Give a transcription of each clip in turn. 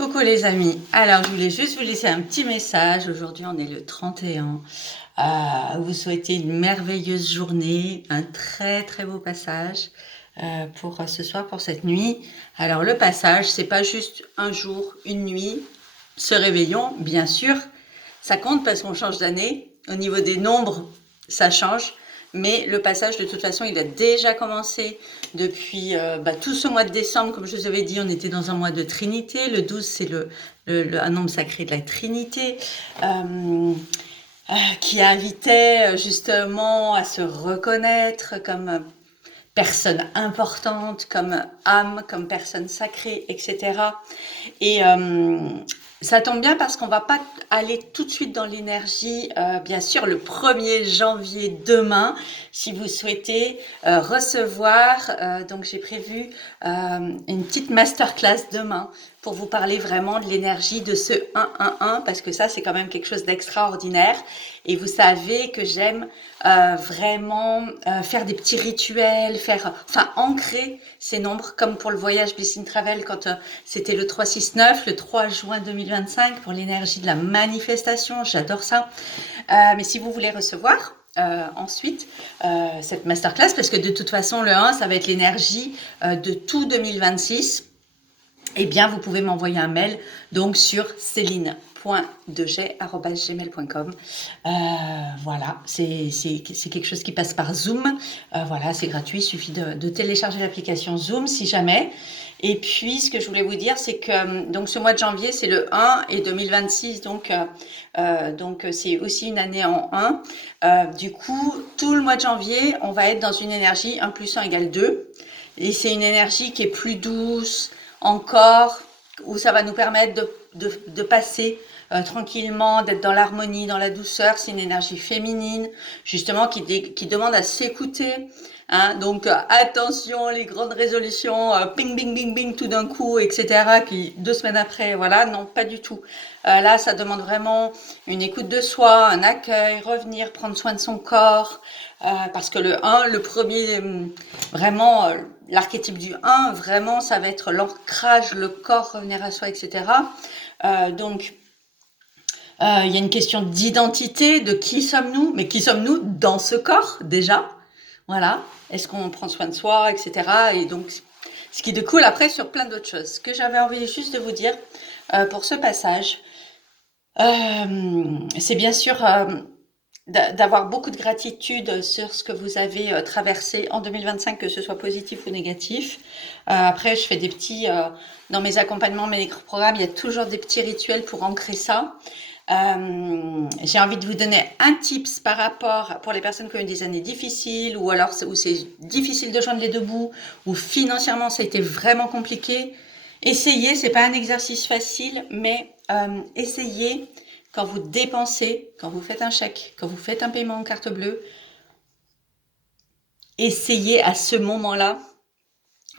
Coucou les amis, alors je voulais juste vous laisser un petit message. Aujourd'hui on est le 31. Vous souhaitez une merveilleuse journée, un très très beau passage pour ce soir, pour cette nuit. Alors le passage, c'est pas juste un jour, une nuit, ce réveillon, bien sûr, ça compte parce qu'on change d'année. Au niveau des nombres, ça change. Mais le passage, de toute façon, il a déjà commencé depuis tout ce mois de décembre. Comme je vous avais dit, on était dans un mois de Trinité. Le 12, c'est un nombre sacré de la Trinité, qui invitait justement à se reconnaître comme personne importante, comme âme, comme personne sacrée, etc. Et ça tombe bien parce qu'on va pas aller tout de suite dans l'énergie, bien sûr, le 1er janvier demain, si vous souhaitez recevoir. Donc j'ai prévu une petite masterclass demain pour vous parler vraiment de l'énergie de ce 1-1-1, parce que ça, c'est quand même quelque chose d'extraordinaire. Et vous savez que j'aime vraiment faire des petits rituels, ancrer ces nombres, comme pour le voyage Bliss in Travel, quand c'était le 369, le 3 juin 2025, pour l'énergie de la manifestation. J'adore ça. Mais si vous voulez recevoir ensuite cette masterclass, parce que de toute façon, le 1, ça va être l'énergie de tout 2026, eh bien, vous pouvez m'envoyer un mail donc sur céline.degey@gmail.com. Voilà, c'est quelque chose qui passe par Zoom. Voilà, c'est gratuit, il suffit de télécharger l'application Zoom si jamais. Et puis, ce que je voulais vous dire, c'est que donc ce mois de janvier, c'est le 1 et 2026, donc c'est aussi une année en 1. Du coup, tout le mois de janvier, on va être dans une énergie 1 + 1 = 2. Et c'est une énergie qui est plus douce, encore, où ça va nous permettre de passer tranquillement, d'être dans l'harmonie, dans la douceur. C'est une énergie féminine, justement, qui demande à s'écouter. Hein. Donc attention, les grandes résolutions, ping, bing, bing, bing, tout d'un coup, etc., qui 2 semaines après, voilà, non, pas du tout. Là, ça demande vraiment une écoute de soi, un accueil, revenir, prendre soin de son corps, parce que le 1, le premier, vraiment, l'archétype du 1, vraiment, ça va être l'ancrage, le corps, revenir à soi, etc. Donc, il y a une question d'identité, de qui sommes-nous, mais qui sommes-nous dans ce corps, déjà? Voilà. Est-ce qu'on prend soin de soi, etc. Et donc, ce qui découle après sur plein d'autres choses. Ce que j'avais envie juste de vous dire pour ce passage, c'est bien sûr d'avoir beaucoup de gratitude sur ce que vous avez traversé en 2025, que ce soit positif ou négatif. Après, je fais des petits... dans mes accompagnements, mes programmes, il y a toujours des petits rituels pour ancrer ça. J'ai envie de vous donner un tips par rapport pour les personnes qui ont eu des années difficiles, ou alors où c'est difficile de joindre les deux bouts, ou financièrement ça a été vraiment compliqué. Essayez, c'est pas un exercice facile, mais essayez quand vous dépensez, quand vous faites un chèque, quand vous faites un paiement en carte bleue, essayez à ce moment-là,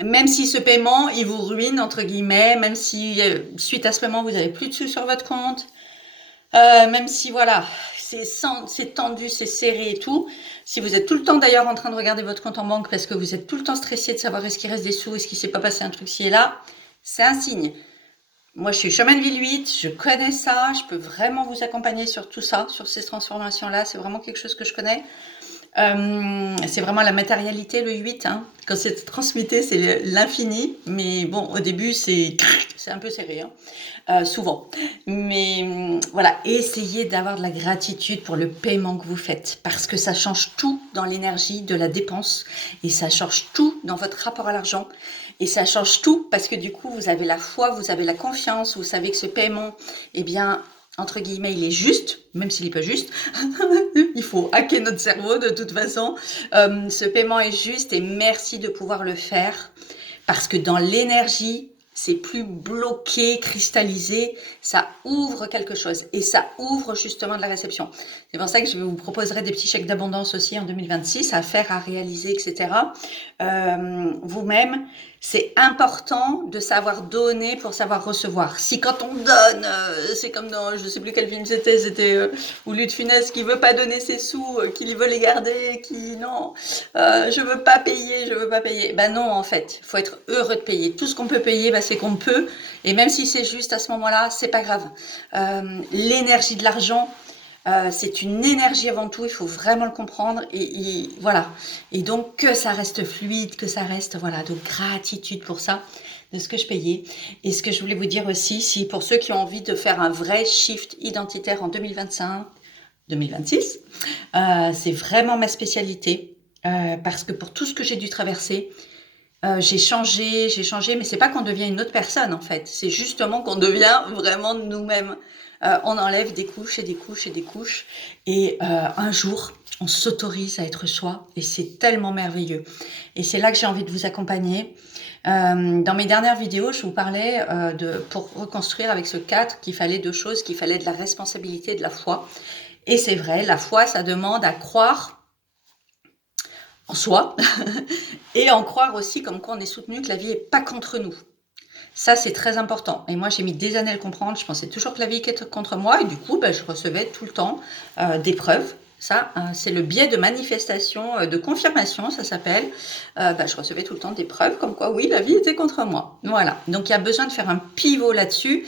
même si ce paiement il vous ruine entre guillemets, même si suite à ce paiement vous n'avez plus de sous sur votre compte. Même si voilà, c'est tendu, c'est serré et tout. Si vous êtes tout le temps d'ailleurs en train de regarder votre compte en banque parce que vous êtes tout le temps stressé de savoir est-ce qu'il reste des sous, est-ce qu'il s'est pas passé un truc ci et là, c'est un signe. Moi, je suis chemin de vie 8, je connais ça, je peux vraiment vous accompagner sur tout ça, sur ces transformations-là. C'est vraiment quelque chose que je connais. C'est vraiment la matérialité, le 8. Hein. Quand c'est transmuté, c'est l'infini. Mais bon, au début, c'est un peu serré, hein. Souvent. Mais voilà, essayez d'avoir de la gratitude pour le paiement que vous faites. Parce que ça change tout dans l'énergie de la dépense. Et ça change tout dans votre rapport à l'argent. Et ça change tout parce que du coup, vous avez la foi, vous avez la confiance. Vous savez que ce paiement, eh bien... entre guillemets, il est juste, même s'il n'est pas juste. Il faut hacker notre cerveau de toute façon. Ce paiement est juste et merci de pouvoir le faire parce que dans l'énergie, c'est plus bloqué, cristallisé, ça ouvre quelque chose et ça ouvre justement de la réception. C'est pour ça que je vous proposerai des petits chèques d'abondance aussi en 2026 à faire, à réaliser, etc. Vous-même, C'est important de savoir donner pour savoir recevoir. Si quand on donne, c'est comme dans, je sais plus quel film c'était où Luc de Funès qui veut pas donner ses sous, qui veut les garder, qui non, je veux pas payer, je veux pas payer. Ben non, en fait, il faut être heureux de payer. Tout ce qu'on peut payer, ben c'est qu'on peut, et même si c'est juste à ce moment-là, c'est pas grave. L'énergie de l'argent, c'est une énergie avant tout, il faut vraiment le comprendre et voilà. Et donc que ça reste fluide, que ça reste voilà de gratitude pour ça, de ce que je payais. Et ce que je voulais vous dire aussi, si pour ceux qui ont envie de faire un vrai shift identitaire en 2025, 2026, c'est vraiment ma spécialité parce que pour tout ce que j'ai dû traverser, j'ai changé, mais c'est pas qu'on devient une autre personne en fait, c'est justement qu'on devient vraiment nous-mêmes. On enlève des couches et des couches et des couches, et un jour, on s'autorise à être soi, et c'est tellement merveilleux. Et c'est là que j'ai envie de vous accompagner. Dans mes dernières vidéos, je vous parlais pour reconstruire avec ce 4, qu'il fallait 2 choses, qu'il fallait de la responsabilité et de la foi. Et c'est vrai, la foi, ça demande à croire en soi, et en croire aussi comme quoi on est soutenu, que la vie est pas contre nous. Ça, c'est très important. Et moi, j'ai mis des années à le comprendre. Je pensais toujours que la vie était contre moi. Et du coup, je recevais tout le temps des preuves. Ça, c'est le biais de manifestation, de confirmation, ça s'appelle. Je recevais tout le temps des preuves comme quoi, oui, la vie était contre moi. Voilà. Donc, il y a besoin de faire un pivot là-dessus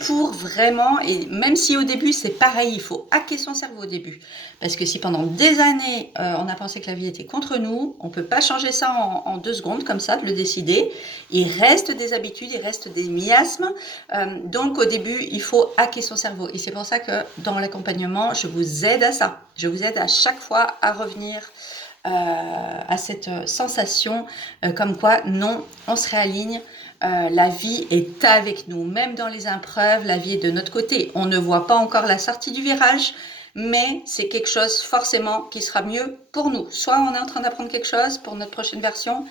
pour vraiment, et même si au début, c'est pareil, il faut hacker son cerveau au début. Parce que si pendant des années, on a pensé que la vie était contre nous, on ne peut pas changer ça en 2 secondes comme ça, de le décider. Il reste des habitudes, il reste des miasmes. Donc au début, il faut hacker son cerveau. Et c'est pour ça que dans l'accompagnement, je vous aide à ça. Je vous aide à chaque fois à revenir à cette sensation comme quoi, non, on se réaligne. La vie est avec nous. Même dans les épreuves, la vie est de notre côté. On ne voit pas encore la sortie du virage, mais c'est quelque chose forcément qui sera mieux pour nous. Soit on est en train d'apprendre quelque chose pour notre prochaine version,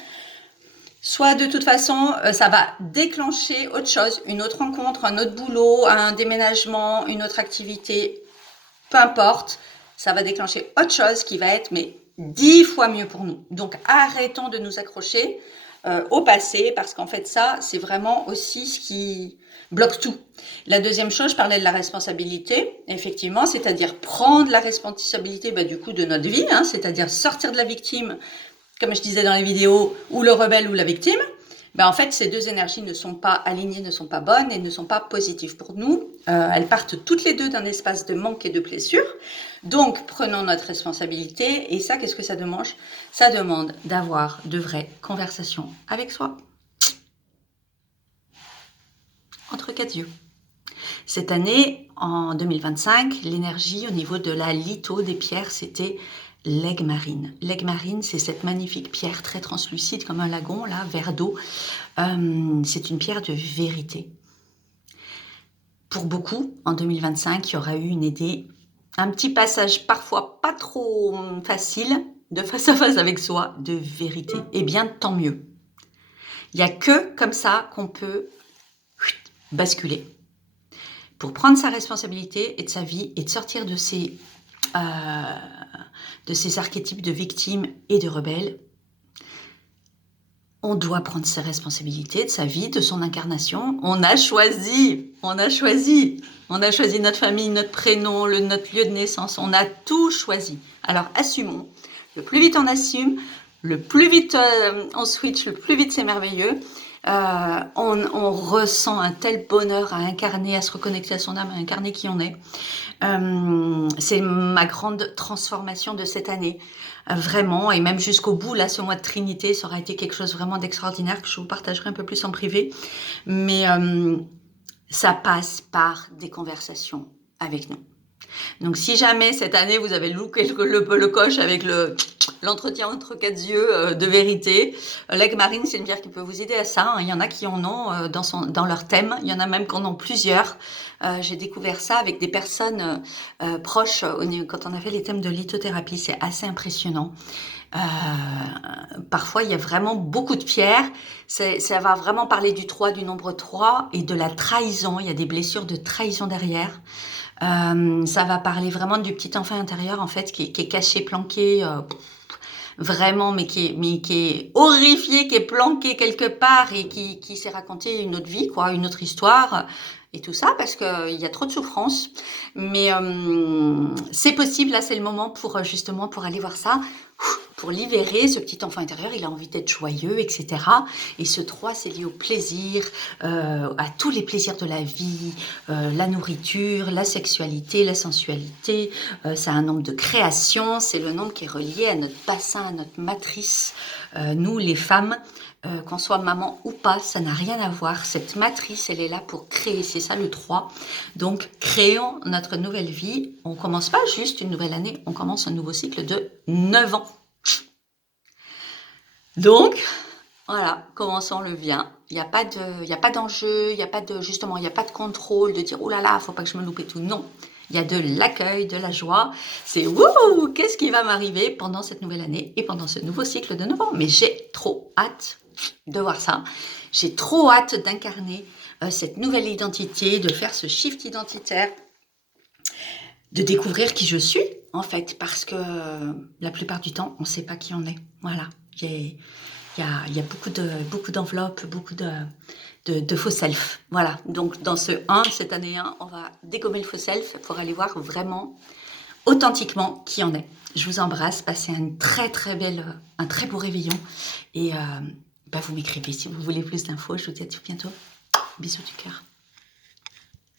soit de toute façon, ça va déclencher autre chose, une autre rencontre, un autre boulot, un déménagement, une autre activité, peu importe, ça va déclencher autre chose qui va être mais 10 fois mieux pour nous. Donc arrêtons de nous accrocher au passé, parce qu'en fait ça, c'est vraiment aussi ce qui bloque tout. La deuxième chose, je parlais de la responsabilité, effectivement, c'est-à-dire prendre la responsabilité du coup de notre vie, c'est-à-dire sortir de la victime, comme je disais dans les vidéos, ou le rebelle ou la victime. En fait, ces 2 énergies ne sont pas alignées, ne sont pas bonnes et ne sont pas positives pour nous. Elles partent toutes les 2 d'un espace de manque et de blessure. Donc, prenons notre responsabilité. Et ça, qu'est-ce que ça demande? Ça demande d'avoir de vraies conversations avec soi. Entre 4 yeux. Cette année, en 2025, l'énergie au niveau de la litho des pierres, c'était l'aigle marine. L'aigle marine, c'est cette magnifique pierre très translucide comme un lagon, là, vert d'eau. C'est une pierre de vérité. Pour beaucoup, en 2025, il y aura eu un petit passage parfois pas trop facile, de face à face avec soi, de vérité. Eh bien, tant mieux. Il n'y a que comme ça qu'on peut basculer. Pour prendre sa responsabilité et de sa vie et de sortir de ces archétypes de victimes et de rebelles, on doit prendre ses responsabilités de sa vie, de son incarnation. On a choisi notre famille, notre prénom, notre lieu de naissance. On a tout choisi. Alors assumons. Le plus vite on assume, le plus vite on switch, le plus vite c'est merveilleux. On ressent un tel bonheur à incarner, à se reconnecter à son âme, à incarner qui on est. C'est ma grande transformation de cette année, vraiment, et même jusqu'au bout, là, ce mois de Trinité, ça aura été quelque chose vraiment d'extraordinaire que je vous partagerai un peu plus en privé, mais ça passe par des conversations avec nous. Donc si jamais cette année vous avez loupé le coche avec l'entretien entre 4 yeux de vérité, l'aigle marine, c'est une pierre qui peut vous aider à ça. Il y en a qui en ont dans leur thème, il y en a même qui en ont plusieurs. J'ai découvert ça avec des personnes proches quand on a fait les thèmes de lithothérapie, c'est assez impressionnant. Parfois il y a vraiment beaucoup de pierres, ça va vraiment parler du 3, du nombre 3 et de la trahison. Il y a des blessures de trahison derrière. Ça va parler vraiment du petit enfant intérieur en fait qui est caché, planqué, vraiment, mais qui est horrifié, qui est planqué quelque part et qui s'est raconté une autre vie, quoi, une autre histoire et tout ça, parce qu'il y a trop de souffrance. Mais c'est possible, là, c'est le moment pour justement pour aller voir ça, pour libérer ce petit enfant intérieur. Il a envie d'être joyeux, etc. Et ce 3, c'est lié au plaisir, à tous les plaisirs de la vie, la nourriture, la sexualité, la sensualité. C'est un nombre de création, c'est le nombre qui est relié à notre bassin, à notre matrice. Nous, les femmes, qu'on soit maman ou pas, ça n'a rien à voir. Cette matrice, elle est là pour créer, c'est ça le 3. Donc, créons notre nouvelle vie. On commence pas juste une nouvelle année, on commence un nouveau cycle de 9 ans. Donc, voilà, commençons le bien. Il n'y a pas d'enjeu, il n'y a pas de, justement, il n'y a pas de contrôle, de dire, oh là là, faut pas que je me loupe et tout. Non. Il y a de l'accueil, de la joie. C'est, wouh, qu'est-ce qui va m'arriver pendant cette nouvelle année et pendant ce nouveau cycle de 9 ans. Mais j'ai trop hâte de voir ça. J'ai trop hâte d'incarner cette nouvelle identité, de faire ce shift identitaire, de découvrir qui je suis, en fait, parce que la plupart du temps, on ne sait pas qui on est. Voilà. Il y a beaucoup d'enveloppes, beaucoup de faux self. Voilà. Donc, dans cette année 1, on va dégommer le faux self pour aller voir vraiment, authentiquement, qui on est. Je vous embrasse. Passez un très beau réveillon. Et vous m'écrivez si vous voulez plus d'infos. Je vous dis à tout bientôt. Bisous du cœur.